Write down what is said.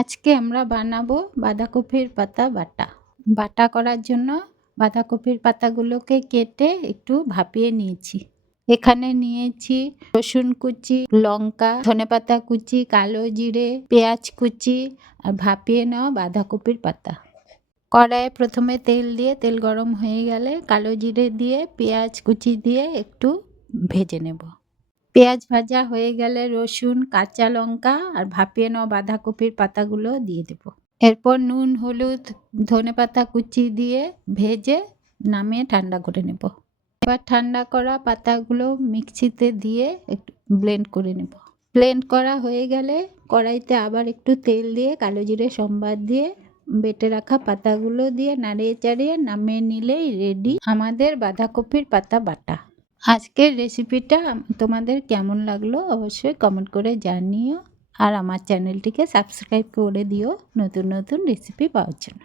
আজকে আমরা বানাবো বাঁধাকপির পাতা বাটা। বাটা করার জন্য বাঁধাকপির পাতাগুলোকে কেটে একটু ভাপিয়ে নিয়েছি। এখানে নিয়েছি রসুন কুচি, লঙ্কা, ধনেপাতা কুচি, কালো জিরে, পেঁয়াজ কুচি আর ভাপিয়ে নেওয়া বাঁধাকপির পাতা। কড়াইয়ে প্রথমে তেল দিয়ে তেল গরম হয়ে গেলে কালো জিরে দিয়ে পেঁয়াজ কুচি দিয়ে একটু ভেজে নেব। পেঁয়াজ ভাজা হয়ে গেলে রসুন, কাঁচা লঙ্কা আর ভাপিয়ে নেওয়া বাঁধাকপির পাতাগুলো দিয়ে দেব। এরপর নুন, হলুদ, ধনেপাতা কুচি দিয়ে ভেজে নামিয়ে ঠান্ডা করে নেব। এবার ঠান্ডা করা পাতাগুলো মিক্সিতে দিয়ে একটু ব্লেন্ড করে নেব। ব্লেন্ড করা হয়ে গেলে কড়াইতে আবার একটু তেল দিয়ে কালো জিরে সম্বাদ দিয়ে বেটে রাখা পাতাগুলো দিয়ে নাড়িয়ে চাড়িয়ে নামিয়ে নিলেই রেডি আমাদের বাঁধাকপির পাতা বাটা। আজকের রেসিপিটা তোমাদের কেমন লাগলো অবশ্যই কমেন্ট করে জানিও, আর আমার চ্যানেলটিকে সাবস্ক্রাইব করে দিও নতুন নতুন রেসিপি পাওয়ার জন্য।